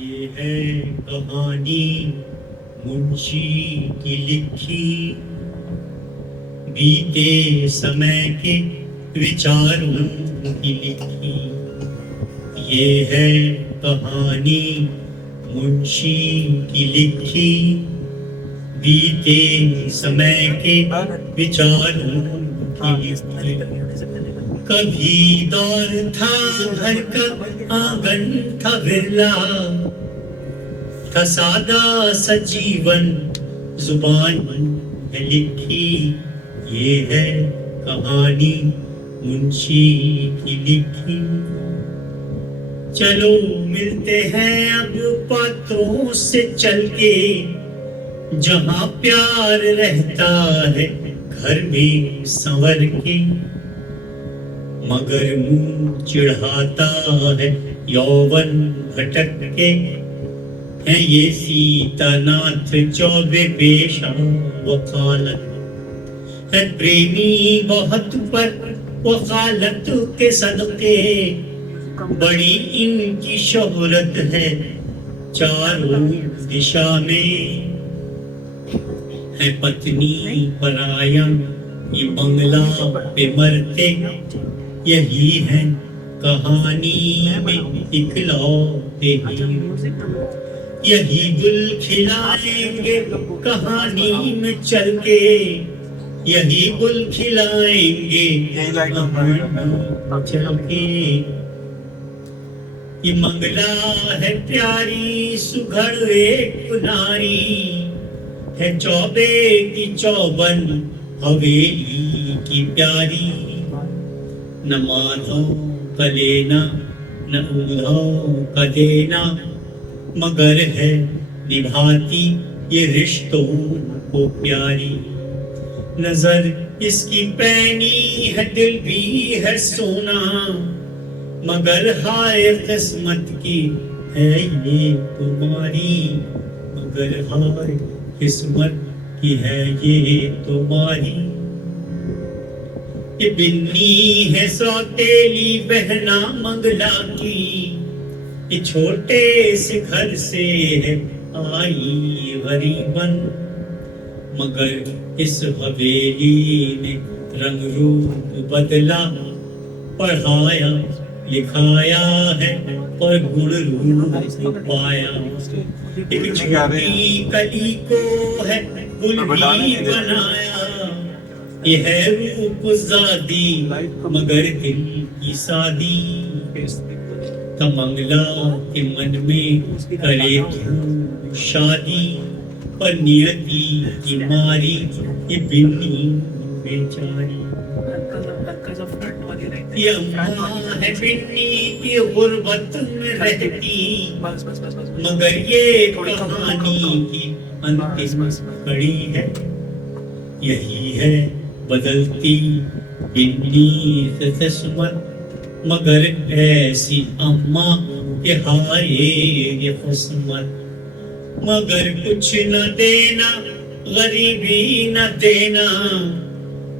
ये है कहानी मुंशी की लिखी, बीते समय के विचारों की लिखी। ये है कहानी मुंशी की लिखी, बीते समय के विचारों की लिखी। कभी दौर था घर का आंगन था विरला, था सादा सा जीवन जुबान है लिखी। ये है कहानी मुंशी की लिखी। चलो मिलते हैं अब पात्रों से चल के, जहां प्यार रहता है घर में संवर के, मगर मुंह चिढ़ाता है यौवन भटक के। है ये सीतानाथ चौबे पेशा वकालत, है प्रेमी बहुत पर वकालत के सदके। बड़ी इनकी शोहरत है चारों दिशा में, है पत्नी पराया ये बंगला पे मरते। यही है कहानी में इकलौते ही, यही गुल खिलाएंगे कहानी में चल के। यही गुल खिलाएंगे चल के। ये मंगला है प्यारी सुघड़ एक नारी, है चौबे की चौबन हवेली की प्यारी। न माधो का लेना न उधो का देना, मगर है निभाती ये रिश्तों को प्यारी। नजर इसकी पैनी है दिल भी है सोना, मगर हाय किस्मत की है ये तुम्हारी। मगर हाय किस्मत की है ये तुम्हारी। ये बिन्नी है सौतेली बहना मंगला की, ये छोटे से घर से है आई गरीबन। मगर इस हवेली ने रंग रूप बदला, पढ़ाया लिखाया है पर गुण रूप पाया। एक छोटी कली को है गुल भी बनाया। ये है रूप ज़ादी मगर दिल की सादी। तमंगला के मन में करे तू शादी, पर नियति की मारी ये बिन्नी बेचारी। ये अम्मा है बिन्नी की गुर्बत में रहती, मगर ये कहानी की अंतिम कड़ी है। यही है बदलती बिन्नी से किस्मत, मगर ऐसी अम्मा के हाय ये किस्मत। मगर कुछ न देना गरीबी न देना,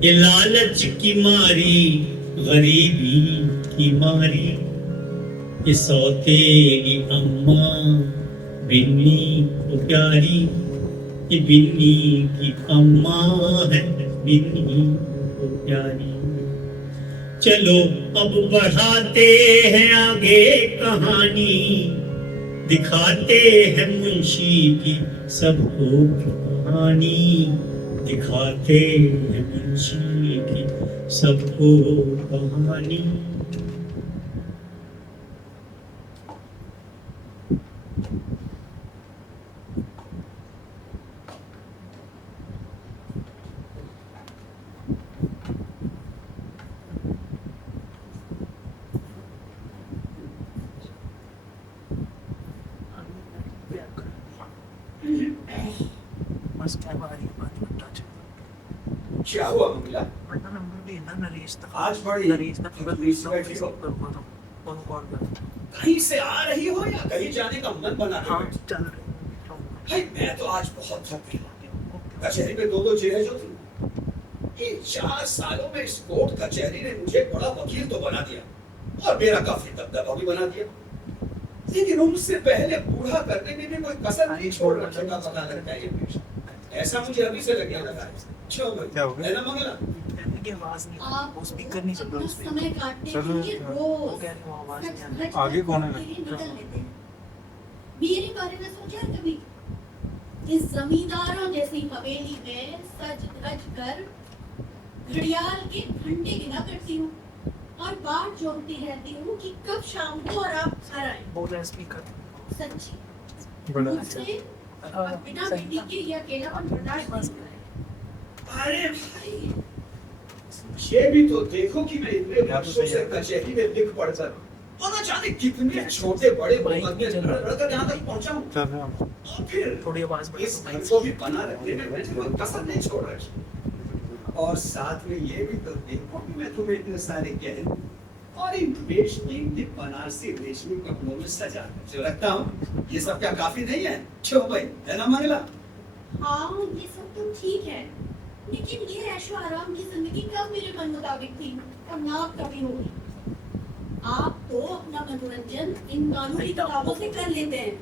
ये लालच की मारी गरीबी की मारी। ये सौतेली अम्मा बिन्नी को प्यारी, ये बिन्नी की अम्मा है बिन्नी को प्यारी। चलो अब बढ़ाते हैं आगे कहानी, दिखाते हैं मुंशी की सबको कहानी। दिखाते हैं मुंशी की सबको कहानी। क्या हुआ मंगला? आज बड़ी कहीं से आ रही हो या कहीं जाने का मन बना रही हो? भाई मैं तो आज बहुत थक गया। कचहरी में दो जेलें जो थी, इन 4 सालों में इस कोर्ट कचहरी ने मुझे बड़ा वकील तो बना दिया और मेरा काफी दबदबा भी बना दिया। लेकिन उनसे पहले बूढ़ा करने में भी कोई कसर नहीं छोड़ रखेगा, पता लगता है ये पेशेंट। ऐसा मुझे अभी से लगने लगा है। क्यों भाई? है ना मंगला? की आवाज नहीं आप वो स्पीकर नहीं चल रहा अपना उस पे समय काटने के लिए वो रोज कह रही वो आवाज नहीं आ रही सच-धज आगे कौन है? करके निकल लेते हैं। मेरे बारे में सोचा है कभी? इस जमींदारों जैसी हवेली में सज धज कर घड़ियाल के घंटे गिना करती हूँ और बाट जोड़ती रहती हूँ कि कब शाम को और आप घर आए। बोल रहा है स्पीकर सच्ची बड़ा मुझसे अब बिना सही बेटी के ये अकेलापन बर्दाश्त नहीं हो रहा है। अरे भाई, ये भी तो देखो कि मैं इतने वर्षों से कचहरी में लिख पढ़ कर और न जाने कितने छोटे बड़े मुकदमे लड़कर यहाँ तक पहुँचा हूँ। चल रहे हम। और फिर थोड़ी आवाज बढ़ा इस घर को भी बना रखने में मैंने कोई कसर नहीं छोड़ रखी। और साथ में ये भी तो देखो कि मैं तुम्हें इतने सारे गहने और इन बेशकीमती बनारसी रेशमी कपड़ों में सजा कर जो रखता हूँ, ये सब क्या काफी नहीं है? क्यों भाई, है ना मंगला? हाँ ये सब तो ठीक है, लेकिन ये ऐशो आराम की जिंदगी कब मेरे मन मुताबिक थी और ना कभी होगी। आप तो अपना मनोरंजन इन कानूनी किताबों से कर लेते हैं,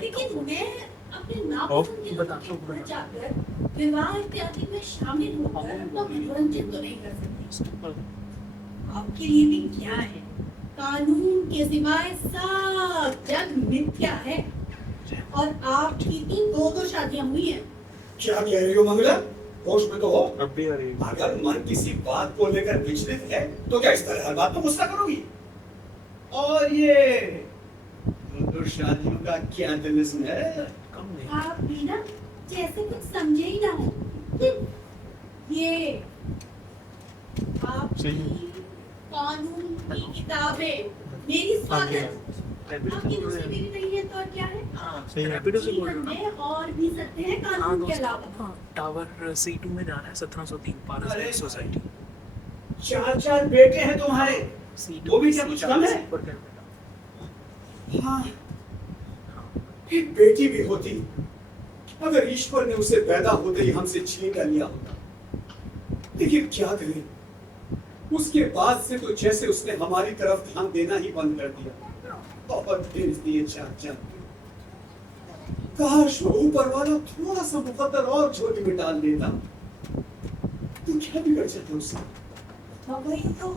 लेकिन मैं अपने नापसंद के लोगों के घर जाकर विवाह इत्यादि में शामिल होकर अपना मनोरंजन तो नहीं कर सकती। आपके लिए भी क्या है, कानून के सिवाय सब जग मिथ्या है और आपकी तो दो शादियां हुई हैं। क्या कह रही हो मंगला? होश में तो हो? अब भी आ रही है। अगर मन किसी बात को लेकर विचलित है तो क्या इस तरह हर बात में गुस्सा करोगी? और ये दो शादियों का क्या दिलिज्म है? कम नहीं आप भी ना जैसे कुछ समझे ही ना हो। ये आपकी कानून की किताबें मेरी स्वागत, आपकी दूसरी बीवी नहीं है तो और क्या है? हाँ सही है। रैपिडो से बोल जीवन रहा हूँ में और भी सत्य है हाँ कानून के दोस्त अलावा। हाँ टावर C2 में जाना है 1703 पारस अरे सोसाइटी चार चार बेटे हैं तुम्हारे। C2 वो भी क्या कुछ कम है? ऊपर कर देना। हाँ, एक बेटी भी होती अगर ईश्वर ने उसे पैदा होते ही हमसे छीन कर लिया होता। लेकिन क्या करें, उसके बाद से तो जैसे उसने हमारी तरफ ध्यान देना ही बंद कर दिया। बहुत दिन दिए चाचा, काश वो ऊपर वाला थोड़ा सा मुकद्दर और झोली में डाल देता तो क्या बिगड़ जाता उससे? वही तो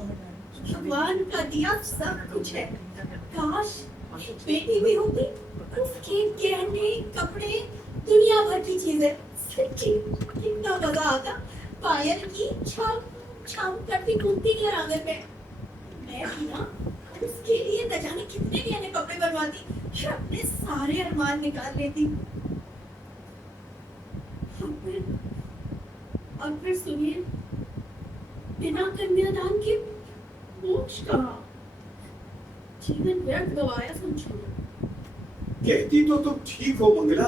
भगवान का दिया सब कुछ है। काश एक बेटी भी होती, उसके गहने कपड़े दुनिया भर की चीजें, सच्ची कितना मजा आता। पायल की छम छम करती घूमती घर आंगन में, मैं भी ना उसके लिए न जाने कितने गहने कपड़े बनवाती और अपने सारे अरमान निकाल लेती। और फिर सुनिए, बिना कन्यादान के मोक्ष कहाँ? जीवन व्यर्थ गवाया समझो। कहती तो तुम ठीक हो मंगला,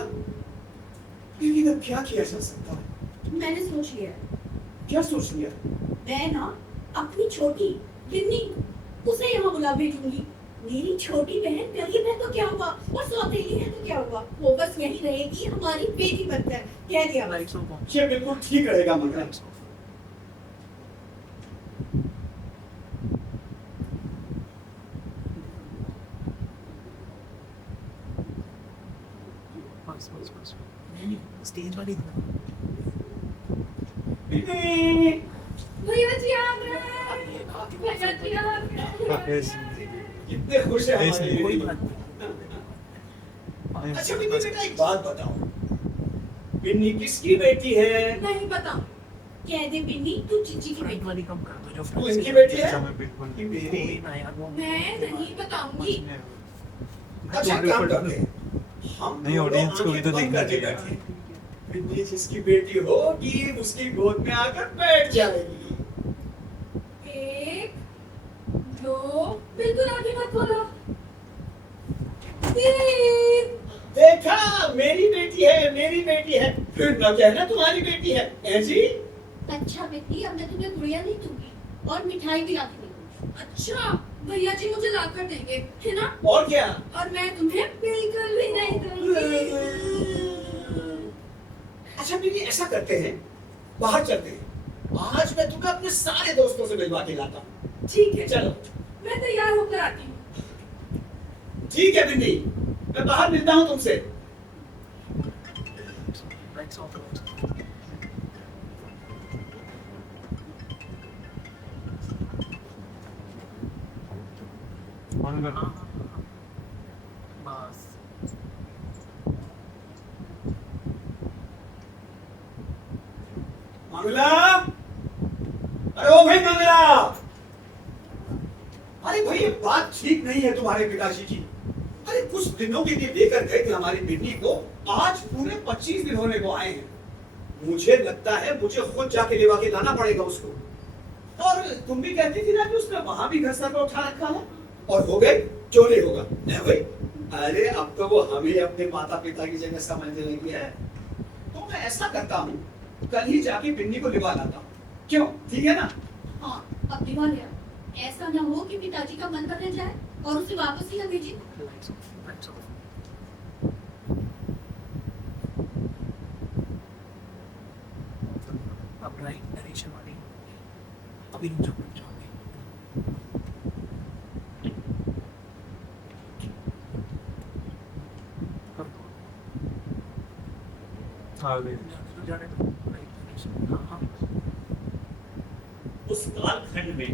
लेकिन अब क्या किया जा सकता है? मैंने सोच लिया है। क्या सोच लिया? मैं ना अपनी छोटी बिन्नी उसे यहाँ बुला भेजूंगी। मेरी छोटी बहन गरीब है तो क्या हुआ, और सौतेली है तो क्या हुआ, वो बस यही रहेगी, हमारी बेटी बनकर। कह दिया लाइक सो पहुंच ये बिल्कुल ठीक रहेगा मंगला। बस बस बस नहीं स्टेज वाली भैया जी आ गए, भैया जी आ गए। कितने खुश है ऐसे हमारी कोई बेटी। बात नहीं अच्छा बिन्नी बेटा एक बात बताओ, बिन्नी किसकी बेटी है? नहीं पता, कह दे बिन्नी तू जीजी की फ्रंट बेटी। वाली कम कर दो जो तू फ्रंट इनकी बेटी है? अच्छा मैं बिल्कुल कि मेरी? कोई ना यार वो मैं नहीं बताऊंगी। अच्छा काम करते हैं, हम नहीं, दोनों audience को भी तो आंखें बंद देखना करके चाहिए। बैठे। बिन्नी जिसकी बेटी होगी उसकी गोद में आकर बैठ जाएगी। एक दो, बिल्कुल आगे मत बोलो। तीन। देखा, मेरी बेटी है, मेरी बेटी है। फिर न कहना तुम्हारी बेटी है, ऐसी? अच्छा बेटी, अब मैं तुम्हें गुड़िया नहीं दूंगी और मिठाई भी ला के दूंगी। अच्छा भैया जी मुझे ला कर देंगे, है ना? और क्या? और मैं तुम्हें बिल्कुल भी नहीं दूंगी। अच्छा बिन्नी ऐसा करते हैं, बाहर चलते हैं। आज मैं तुम्हें अपने सारे दोस्तों से मिलवा के लाता हूँ। ठीक है, चलो। मैं तैयार होकर आती हूँ। ठीक है बिन्नी, मैं बाहर मिलता हूँ तुमसे। Lights off. बस मंगला, अरे ओ भाई मंगला, अरे भाई ये बात ठीक नहीं है तुम्हारे पिताजी की। अरे कुछ दिनों के लिए लेकर गए थे हमारी बिन्नी को, आज पूरे 25 दिन होने को आए हैं। मुझे लगता है मुझे खुद जाके लेवा के लाना पड़ेगा उसको। और तुम भी कहती थी ना कि उसने वहां भी घर सर पर उठा रखा है, और हो गए, क्यों नहीं होगा, नहीं भाई। अरे अब तो वो हमें अपने माता पिता की जगह समझने लगी है। तो मैं ऐसा करता हूँ, कल ही जाके बिन्नी को लिवा लाता हूँ, क्यों, ठीक है ना? हाँ, अब दिवा लिया। ऐसा ना हो कि पिताजी का मन बदल जाए और उसे वापस ही ना भेजिए। lights off. Lights off. अब राइट नरेशन वाली अभी रुक जाओ जाने दो राइट नरेशन। हाँ उस कालखंड में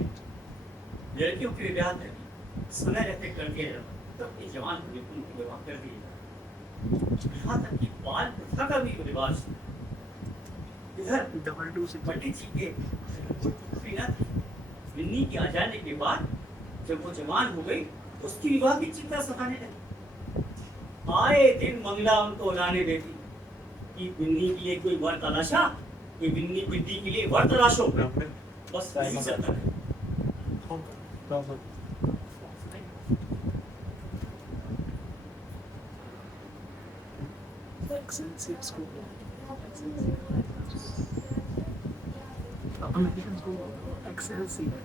लड़कियों के विवाह में समय रहते करके तब के जवान बिल्कुल विवाह कर दिए। यहाँ तक कि बाल प्रथा का भी रिवाज इधर डबल टू से पंडित जी के पुत्री न थी। बिन्नी के आ जाने के बाद जब वो जवान हो गई, उसकी विवाह की चिंता सताने लगी। आए दिन मंगला उनको लाने देती कि बिन्नी के लिए कोई वर तलाशा, कोई बिन्नी के लिए वर तलाशो, बस यही चलता है। Excelsior School. American School. Excelsior.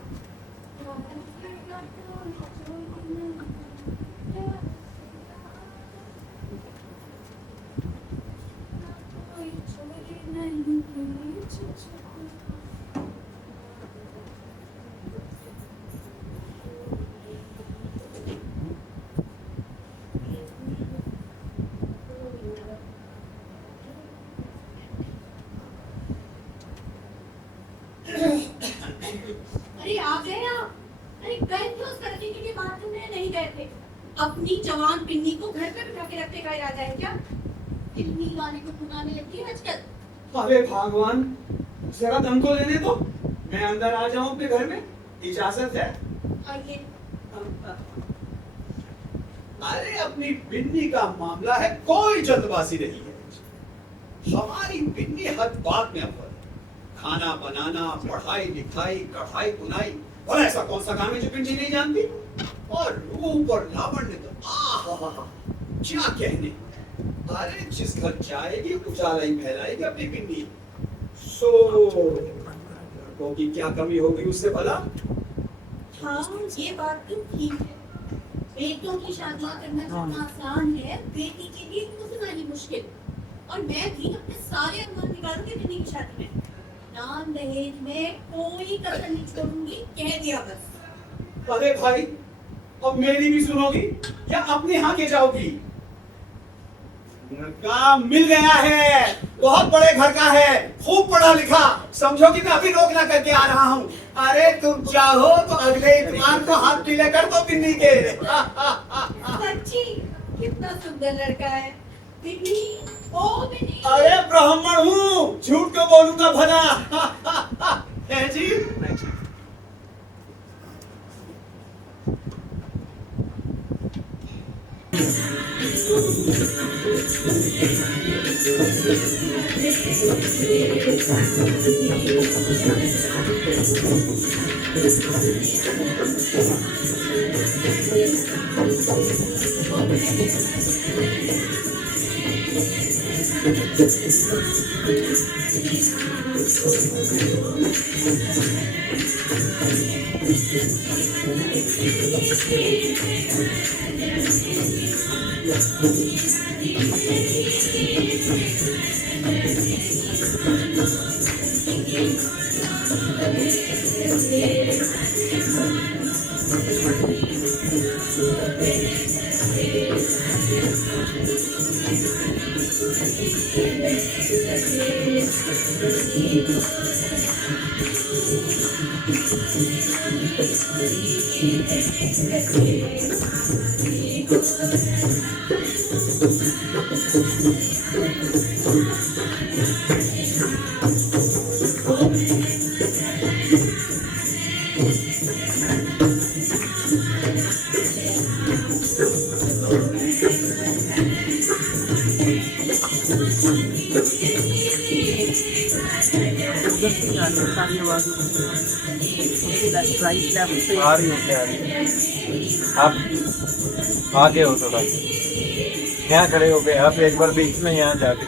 अरे आ गए आप। अरे गए थे उस लड़के के लिए बाथरूम में, नहीं गए थे? अपनी जवान पिन्नी को घर पे बिठा के रखने का इरादा है क्या? पिन्नी गाने को पुकाने लगती है आजकल। अरे भगवान, जरा दम को लेने दो, मैं अंदर आ जाऊं अपने घर में, इजाजत है? आइए। अरे अपनी बिन्नी का मामला है, कोई जल्दबाजी नहीं है। हमारी बिन्नी हर बात में अव्वल, खाना बनाना, पढ़ाई लिखाई, कढ़ाई बुनाई, और ऐसा कौन सा काम है जो बिन्नी नहीं जानती? और रूप और लावण्य तो आहा, क्या कहने। अरे जिस घर जाएगी उजाला ही फैलाएगी अपनी बिन्नी। सो लड़कों की क्या कमी होगी उससे भला? हाँ, ये बात तो ठीक है। बेटों की शादियां करना जितना आसान है, बेटी के लिए उतना ही मुश्किल। और मैं भी अपने सारे अरमान निकालूंगी बिन्नी की शादी में। दान दहेज में कोई कसर नहीं छोड़ूंगी, कह दिया बस। अरे भाई, अब मेरी भी सुनोगी या अपने यहाँ के जाओगी? लड़का मिल गया है, बहुत बड़े घर का है, खूब पढ़ा लिखा, समझो कि मैं अभी रोकना करके आ रहा हूँ। अरे तुम चाहो तो अगले इत्मीनान को हाथ पीले कर दो बिन्नी के। सच्ची, कितना सुंदर लड़का है। बिन्नी, ओ बिन्नी। अरे ब्राह्मण हूँ, झूठ क्यों बोलूंगा भला। है जी? उधर से जाने सारी आवाज़ राइट लेफ्ट से आ रही है क्या आ रही है? आप आगे हो थोड़ा, यहाँ खड़े हो गए आप, एक बार बीच में यहाँ जाके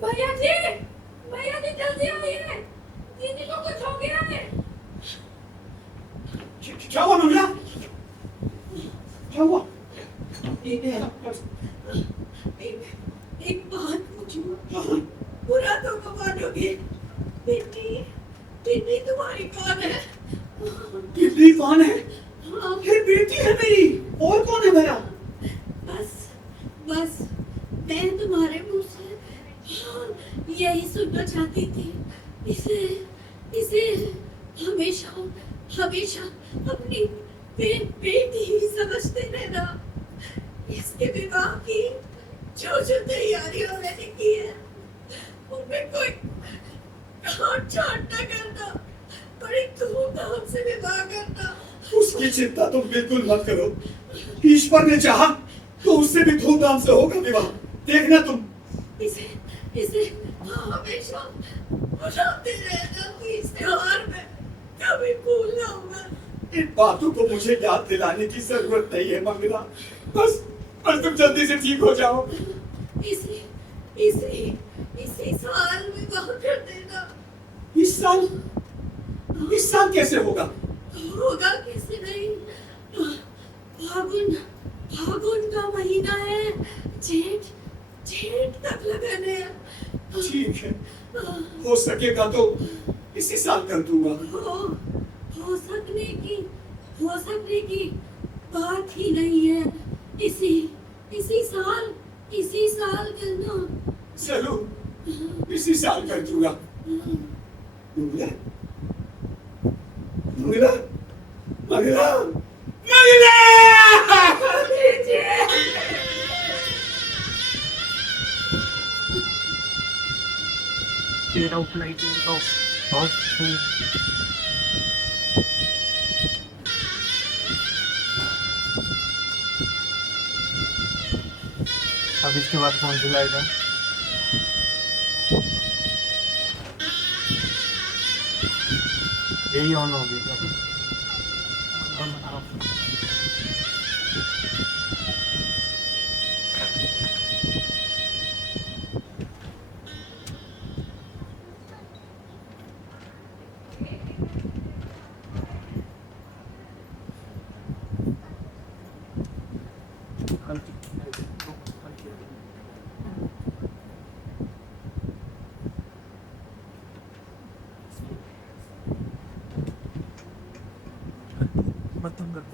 भैया जी जल्दी आइए, दीदी को कुछ हो गया है। क्या हुआ मंगला? क्या हुआ? एक बात पूछूं, बुरा तो न मानोगे, बेटी बेटी तुम्हारी कौन है? बिल्ली कौन है? हाँ, ये बेटी है मेरी, और कौन है मेरा? बस बस मैं तुम्हारे मुंह से यही सुनना चाहती थी। इसे इसे हमेशा हमेशा अपनी बेटी ही समझते रहना। इसके विवाह की जो जो तैयारियां मैंने की है उनमें कोई काट छाट न करना, बड़ी धूमधाम से विवाह करना। उसकी चिंता तुम बिल्कुल मत करो, ईश्वर ने चाहा तो उससे भी धूमधाम से होगा विवाह, देखना तुम। इसे इसे हमेशा बुलाते रहना, इस त्योहार में कभी भूलना होगा। इन बातों को मुझे याद दिलाने की जरूरत नहीं है मंगला, बस बस तुम जल्दी से ठीक हो जाओ। इसी इसी इसी साल विवाह कर देना। इस साल कैसे होगा? होगा कैसे नहीं, फागुन फागुन का महीना है, जेठ जेठ तक लगन है। ठीक है, हो सकेगा तो इसी साल कर दूंगा। हो सकने की बात ही नहीं है। इसी साल करना। जरूर इसी साल कर दूंगा। Mangla Mangla Mangla Mangla! Get out lighting off. और अब इसके बाद कौन चलाएगा? यही ऑन हो गया क्या? बंद कर दो।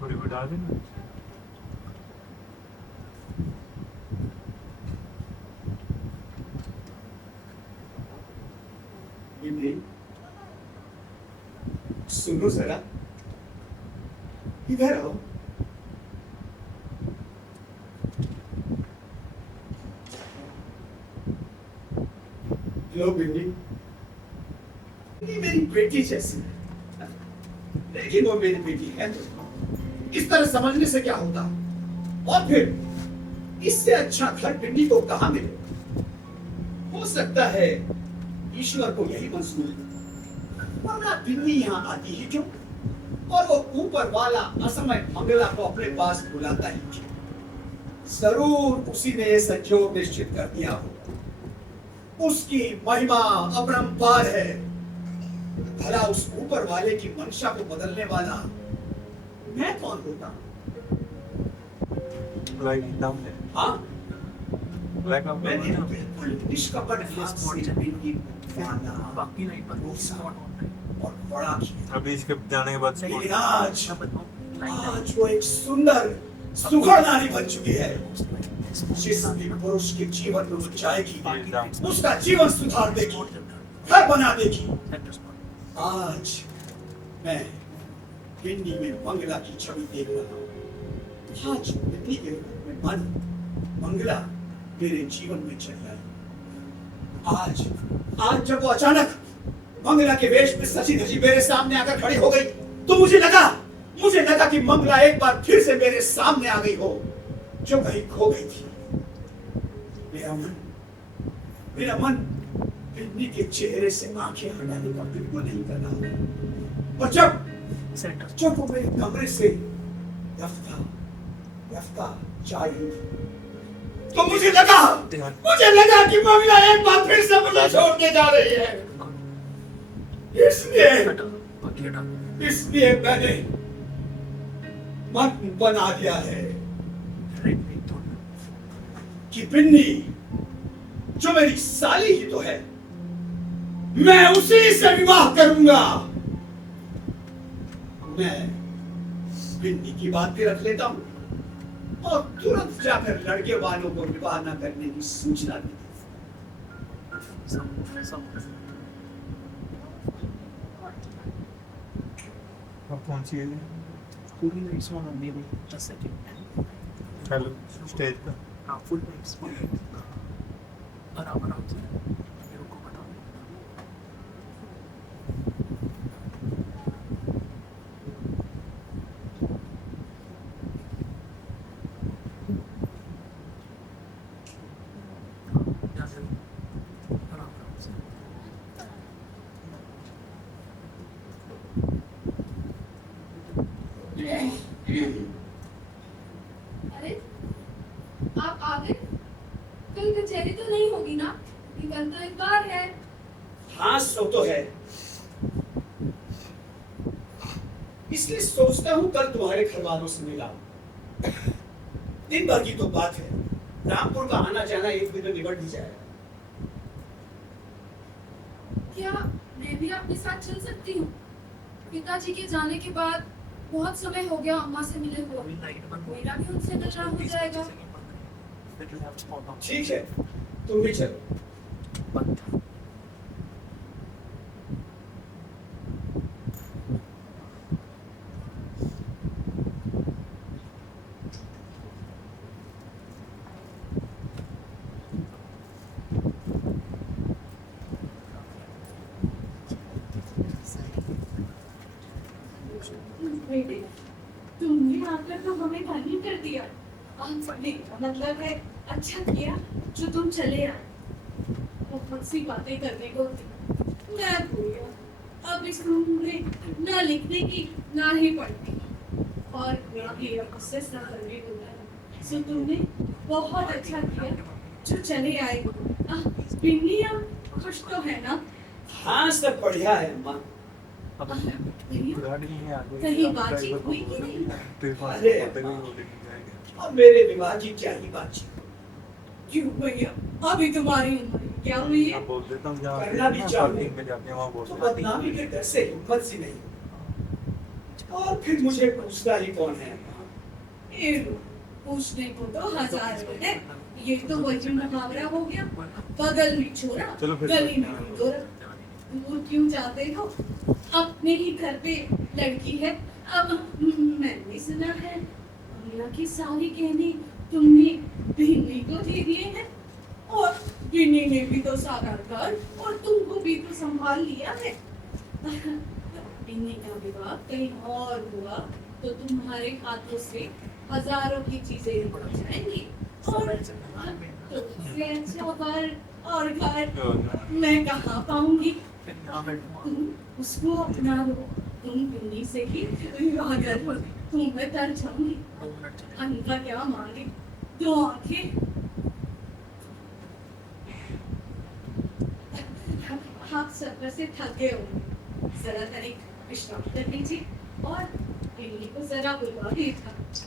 थोड़ी को डाल देना। सुनो जरा, इधर आओ। लो बिन्नी, ये मेरी बेटी जैसी है, लेकिन वो मेरी बेटी है तो इस तरह समझने से क्या होता? और फिर इससे अच्छा घर बिन्नी को कहां मिले? हो सकता है ईश्वर को यही मंजूर है, वरना बिन्नी यहाँ आती ही क्यों? और वो ऊपर वाला असमय मंगला को अपने पास बुलाता ही क्यों? जरूर उसी ने ये संयोग निश्चित कर दिया हो। उसकी महिमा अपरंपार है। भला उस ऊपर वाले की मंशा को बदलने वाला मैं कौन होता? हाँ, मैंने बिल्कुल निष्कपट हाथ से बिन्नी को बांधा बाकी नहीं पर वो स्पॉट और बड़ा किया। अभी इसके जाने के बाद लेकिन आज वो एक सुंदर सुघड़ नारी बन चुकी है। जिस भी पुरुष के जीवन में वो जाएगी, उसका जीवन सुधार देगी, घर बना देगी। आज मैं बिन्नी में मंगला की छवि देख रहा हूँ। आज बिन्नी के रूप में मन मंगला मेरे जीवन में चली आई। आज जब वो अचानक मंगला के वेश में सजी धजी मेरे सामने आकर खड़ी हो गई, तो मुझे लगा कि मंगला एक बार फिर से मेरे सामने आ गई हो, जो कहीं खो गई थी। मेरा मन बिन्नी के चेहरे से आंखें हटाने का बिल्कुल नहीं कर रहा। और जब वो मेरे कमरे से रफ्ता जा रही थी, तो मुझे लगा कि मंगला एक बार फिर से मुझे छोड़ने जा रही है। इसलिए मैंने मन बना लिया है कि बिन्नी जो मेरी साली ही तो है, मैं उसी से विवाह करूंगा। मैं बिन्नी की बात भी रख लेता हूं और तुरंत जाकर लड़के वालों को विवाह न करने की सूचना दी। अब कौन सी है? पूरी लाइट्स ऑन होने में 10 सेकंड। हेलो, स्टेज पे हाँ, फुल लाइट्स आराम से मेरे को बताओ। आराम से अरे आप आ गए? कल कचहरी तो नहीं होगी ना? कल तो इतवार है। हाँ, सो तो है। इसलिए सोचता हूँ कल तुम्हारे घर वालों से मिला। दिन भर की तो बात है, रामपुर का आना जाना एक दिन में निबट ही जाएगा। क्या मैं भी आपके साथ चल सकती हूँ? पिताजी के जाने के बाद बहुत समय हो गया अम्मा से मिले हुए। मेरा भी उनसे मिलना हो जाएगा। ठीक है, तुम भी चलो। बेटे, तुमने आकर तो हमें खाली कर दिया। मतलब है अच्छा किया जो तुम चले आए। बहुत सी बातें करने को थी, मैं भूल गया। अब इस रूम में ना लिखने की ना ही पढ़ने की, और ना ही उससे करने को था। सो तुमने बहुत अच्छा किया जो चले आए। बिन्नी अब खुश तो है ना? हाँ, सब बढ़िया है अम्मा। कहीं बातचीत हुई कि नहीं? अरे अब मेरे विवाह की क्या ही बातचीत। क्यों भैया, अभी तुम्हारी उम्र क्या हुई है? बोल देता हूँ जहाँ करना भी चाहूँ में जाके वहाँ बोल तो देता हूँ। बदनामी के डर से हिम्मत सी नहीं। और फिर मुझे पूछता ही कौन है? पूछने को तो हजार है। ये तो वही मुहावरा हो गया, बगल में छोरा चलो फिर। गली में ढिंढोरा। दूर क्यों जाते हो? अपने ही घर पे लड़की है। अब मैंने सुना है अम्मा की सारी गहने तुमने बिन्नी को दे दिए हैं, और बिन्नी ने भी तो सारा घर और तुमको भी तो संभाल लिया है। बिन्नी का विवाह कहीं और हुआ तो तुम्हारे हाथों से हजारों की चीजें निकल जाएंगी, और तुमसे अच्छा वर और घर मैं कहाँ पाऊंगी? यहाँ बैठूंगा तुम उसको अपना लो, तुम बिन्नी से ही विवाह कर लो, तुम्हें तर जाऊंगी। 2 मिनट चले अनका क्या मांगे? 2 आंखें। आप सफर से थके होंगे, जरा तनिक विश्राम कर लीजिए और बिन्नी को जरा बुलवा दीजिए,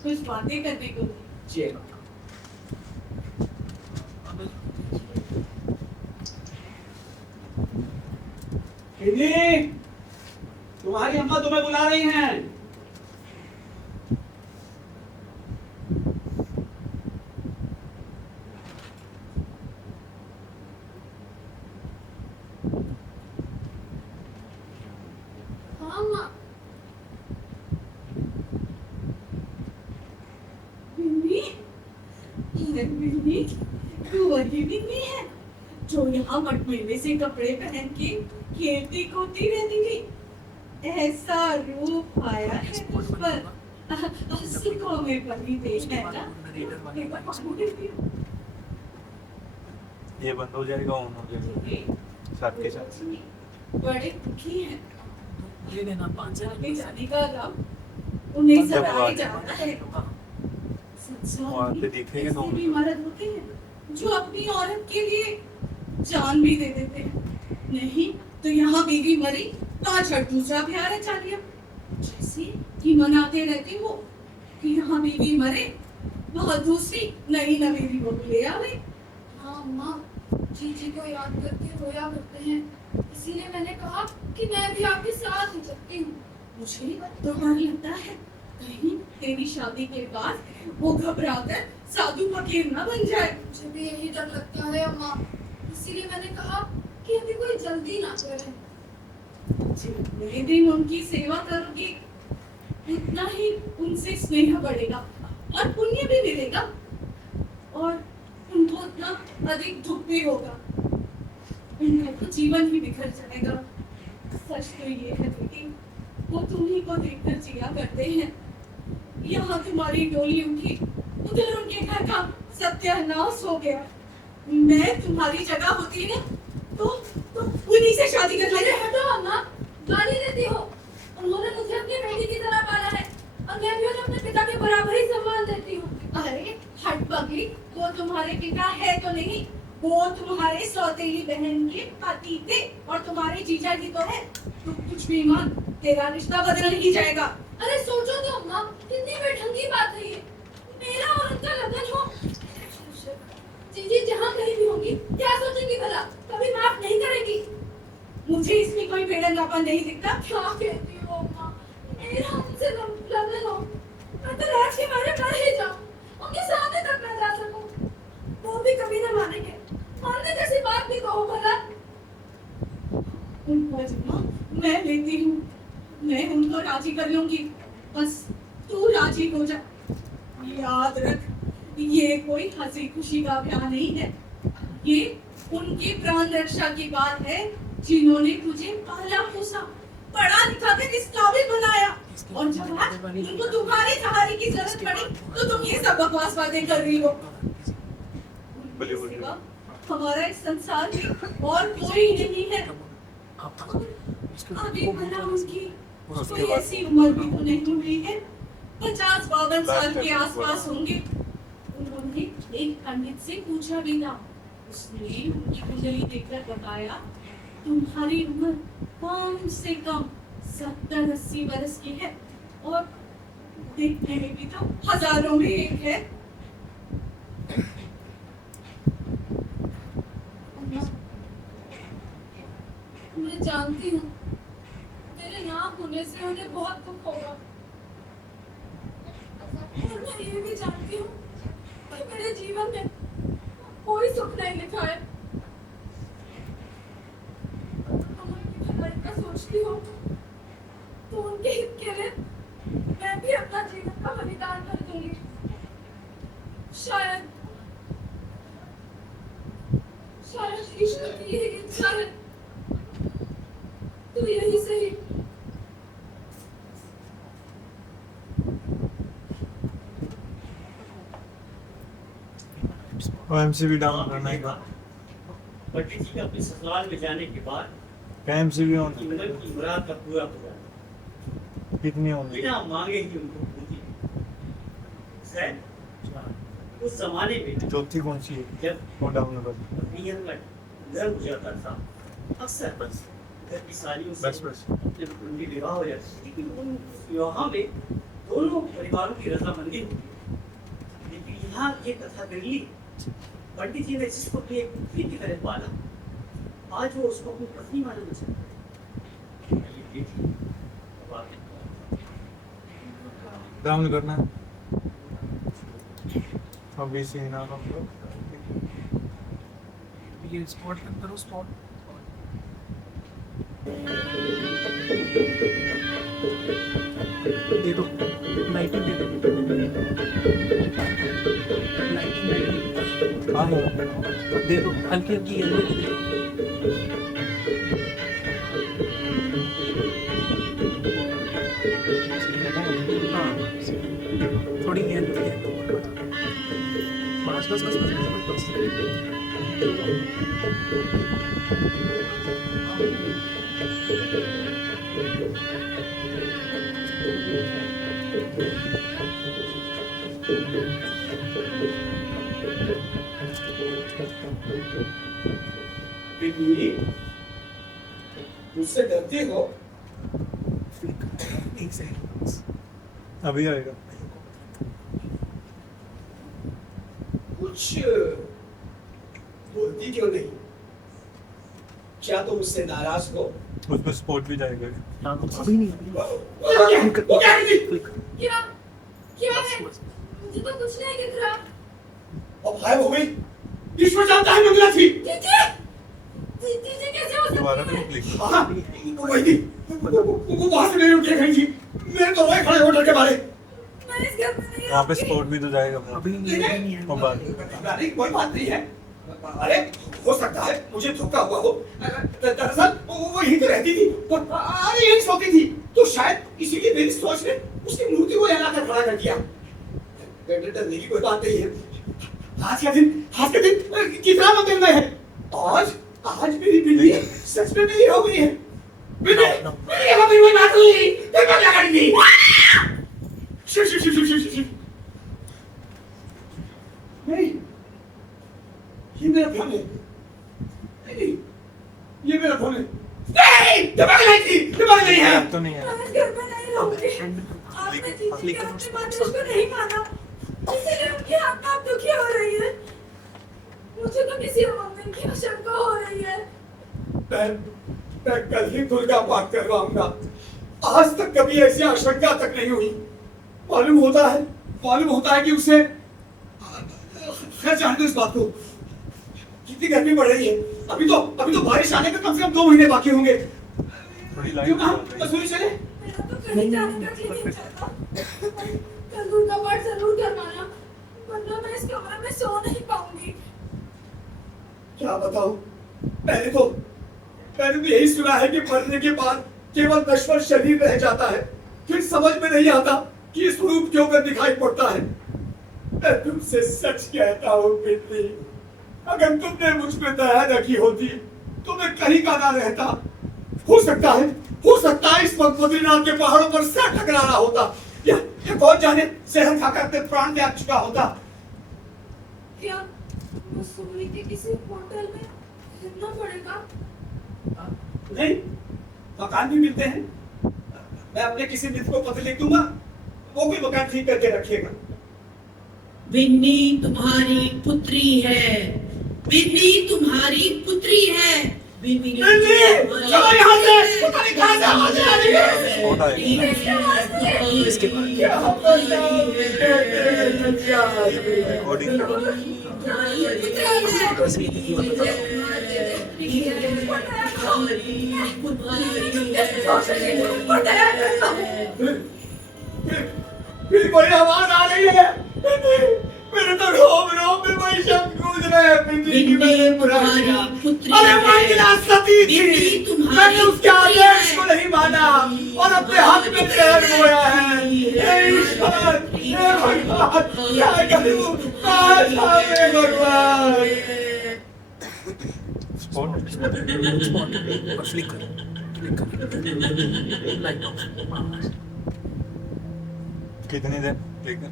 कुछ बातें करने को। जी बिन्नी, तुम्हारी अम्मा तुम्हें बुला रही हैं। हाँ माँ। बिन्नी, ये बिन्नी, तू वही बिन्नी है जो यहाँ मट मेले से कपड़े पहन के खेलती कूदती रहती थी। ऐसा रूप आया है मुझ पर, सिखों में बनी देश है ना। ये बंद हो जाएगा, ऑन हो जाएगा साथ के साथ। बड़े दुखी हैं, ले लेना 5 जाने जाने का राम उन्हें सताए जाना है। वहाँ पे दिखेंगे तो ऐसे भी मर्द होते हैं जो अपनी औरत के लिए जान भी दे देते हैं। नहीं तो यहाँ बीवी मरी तो आज हर दूसरा प्यार रचा लिया, जैसे कि मनाते रहते हो कि यहाँ बीवी मरे वह दूसरी नई नवेली वो ले आवे। हाँ माँ, जीजी को याद करके रोया करते हैं, इसीलिए मैंने कहा कि मैं भी आपके साथ ही चलती हूँ। मुझे तो डर लगता है कहीं तेरी शादी के बाद वो घबराकर साधु फकीर न बन जाए। मुझे भी यही डर लगता है अम्मा, इसीलिए मैंने कहा कि अभी कोई जल्दी ना करे। जितने दिन उनकी सेवा करोगी उतना ही उनसे स्नेह बढ़ेगा और पुण्य भी मिलेगा और उनको उतना अधिक दुख भी होगा, उनका तो जीवन ही बिखर जाएगा। सच तो ये है बेटी, वो तुम्ही को देखकर जिया करते हैं। यहाँ तुम्हारी डोली उठी, उधर उनके घर का सत्यानाश हो गया। मैं तुम्हारी जगह होती ना तो उन्हीं से शादी कर अरे लेते। हटो अम्मा, गाली देती हो। उन्होंने मुझे अपनी बेटी की तरह पाला है और मैं भी उन्हें अपने पिता के बराबर ही सम्मान देती हूँ। अरे हट पगली, वो तुम्हारे पिता है तो नहीं, वो तुम्हारे सौतेली बहन के पति थे और तुम्हारे जीजा जी तो है। तू कुछ भी मान, तेरा रिश्ता बदल नहीं जाएगा। अरे सोचो तो अम्मा, कितनी बेढंगी बात है ये। मेरा और उनका लगन हो, जीजी जहाँ कहीं भी होंगी क्या सोचेंगी भला, कभी माफ नहीं करेगी। मुझे इसमें कोई बेढंगापन नहीं दिखता। क्या कहती हो अम्मा, मेरा उनसे लगन हो, मैं तो राज के बारे में ही जाऊं, उनके सामने तक मैं जा सकूं, वो भी कभी न मानेंगे। मानने जैसी बात भी कहो भला। उनका जिम्मा मैं लेती हूँ, मैं उनको राजी कर लूंगी, बस तू राजी हो जा। याद रख, ये कोई हंसी खुशी का ब्याह नहीं है, ये उनकी प्राण रक्षा की बात है जिन्होंने तुझे पाला पोसा पढ़ा लिखा कर इस काबिल बनाया, और जब आज उनको तुम्हारे सहारे की जरूरत पड़ी तो तुम ये सब बकवास बातें कर रही हो। उनके सिवा हमारा इस संसार में और कोई नहीं है। अभी भला उनकी कोई ऐसी उम्र भी तो नहीं हुई है, 50-52 साल के आसपास होंगे। उन्होंने एक पंडित से पूछा भी था, उसने उनकी कुंडली देखकर बताया तुम्हारी उम्र कम से कम 70-80 वर्ष की है और देखने में भी तो हजारों में एक है। मैं जानती हूँ मेरे ना होने से उन्हें बहुत दुख होगा, और मैं ये भी जानती हूँ कि मेरे जीवन में कोई सुख नहीं लिखा है। तुम उनकी भलाई का सोचती हो तो उनके हित के लिए मैं भी अपना जीवन का बलिदान कर दूंगी। शायद ईश्वर की यही इच्छा है, तो यही सही। एमसीबी डाउन करना है। पंडित जी के अपने ससुराल में जाने के बाद टाइम से भी उनकी होना मन की मुराद का पूरा हो जाता कितनी होनी बिना मांगे ही उनको पूरी शायद उस जमाने में चौथी कौन सी है जब वो डाउन कर नियम का घर हो जाता था अक्सर बस घर की सालियों से बस बस जब उनकी विवाह हो जाती थी लेकिन उन विवाह में दोनों परिवारों की रजामंदी होती है लेकिन यहाँ ये कथा बिरली पंडित जी ने जिसको अपनी एक पुत्री की तरह पाला आज वो उसको अपनी पत्नी मानना चाहता है ये देखिए अब आगे डाउन करना अभी से ना ये स्पॉट करो स्पॉट दे दो लाइटिंग दे दो लाइटिंग हाँ दे दो हल्की हल्की येलो दे दो हाँ थोड़ी येलो दे दो बस बस बस बस बस बीबी मुझसे डरती हो? एक सेकंड अभी आएगा कुछ बोलती क्यों नहीं? क्या तुम मुझसे नाराज हो? उस पर स्पॉट भी जाएगा अभी नहीं वो क्या कर दी? क्या क्या है मुझे तो कुछ नहीं दिख रहा अब गायब हो गई। ईश्वर जानता है मंगला थी। जीजी कैसे हो दोबारा सकती तो है क्लिक हाँ, वो वही थी। वो वहां से नहीं उठ के खड़ी थी। मेरे तो रोए खड़े होटल के बारे। मैं इस घर में नहीं वहाँ पे स्पॉट भी तो जाएगा अभी नहीं है और बाद नहीं, कोई बात नहीं है। अरे हो सकता है मुझे धोखा हुआ हो। दरअसल वो यहीं तो रहती थी। अरे यहीं सोती थी। तो शायद इसीलिए मेरी सोच ने उसकी मूर्ति को यहाँ लाकर खड़ा कर दिया। डरने की कोई बात नहीं है। आज का दिन कितना मंगलमय है। आज मेरी बिल्ली सच में मेरी हो गई है। बिल्ली यहाँ मेरी कोई बात हुई। फिर मैं क्या करूँगी? शिव। नहीं, ये मेरा भ्रम है। नहीं, ये मेरा भ्रम है। नहीं, दिमाग नहीं है। तो नहीं है मैं इस घर में नहीं रहूंगी आपने जीजी के अपने आदेश को नहीं माना इसलिए उनकी आत्मा दुखी हो रही है मुझे तो किसी मोमिन की आशंका हो रही है मैं कल ही दुर्गा पाठ करवाऊंगा। आज तक कभी ऐसी आशंका तक नहीं हुई। मालूम होता है कि उसे खैर जान दो इस बात को। कितनी गर्मी बढ़ रही है। अभी तो बारिश आने का कम से कम 2 महीने बाकी होंगे। थोड़ी क्यों कहा लाइट मसूरी चले? मेरा तो कहीं जाने का जी नहीं चाहता कल दुर्गा पाठ जरूर करवाना वरना मैं इस कमरे में सो नहीं पाऊंगी क्या बताऊं? मैंने तो यही सुना है कि मरने के बाद केवल नश्वर शरीर रह जाता है। फिर समझ में नहीं आता कि इस रूप क्यों कर दिखाई पड़ता है। मैं तुमसे सच कहता हूँ बिल्ली, अगर तुमने मुझ पे दया रखी होती तो मैं कहीं का ना रहता। हो सकता है इस वक्त बद्रीनाथ के पहाड़ों पर सर टकराना होता या कौन जाने जहर खाकर अपने प्राण त्याग चुका होता। क्या मसूरी के किसी होटल में रहना पड़ेगा नहीं, मकान भी मिलते हैं। मैं अपने किसी मित्र को पत्र लिख दूंगा, वो भी मकान ठीक करके रखिएगा। बिन्नी तुम्हारी पुत्री है। बिन्नी तुम्हारी पुत्री है। बिन्नी चलो यहाँ से, पता नहीं कहाँ से आवाज़ें आ रही हैं। स्पॉट आएगा इसके बाद क्या रिकॉर्डिंग फिर कोई आवाज आ रही है। मेरे तो रोम में वही शब्द गूंज रहे हैं। बिन्नी की मैंने बुरा किया। अरे मंगला सती थी, मैंने उसके आदेश को नहीं माना और अपने हाथ में पैर बोया है। हे ईश्वर, हे भगवान, क्या करूं? कहाँ जावे भगवान? स्पॉट और फ्लिकर लाइट ऑफ। कितनी देर लेकर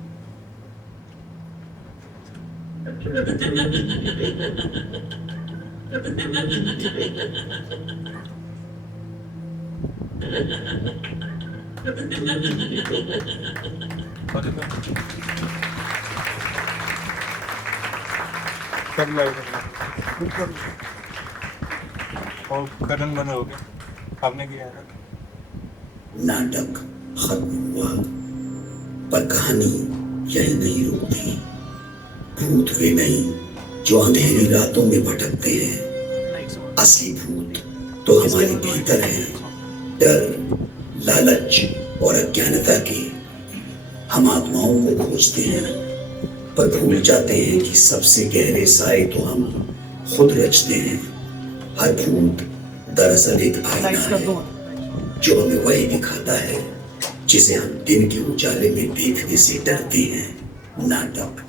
सब लाइट और कर्टन बंद हो गया। आपने किया है? नाटक खत्म हुआ, पर कहानी यही नहीं रुकती। भूत वे नहीं जो अंधेरी रातों में भटकते हैं। असली भूत तो हमारे भीतर है, डर, लालच और अज्ञानता के। हम आत्माओं को खोजते हैं, पर भूल जाते हैं कि सबसे गहरे साए तो हम खुद रचते हैं। हर भूत दरअसल एक आईना है जो हमें वही दिखाता है जिसे हम दिन के उजाले में देखने से डरते हैं। नाटक।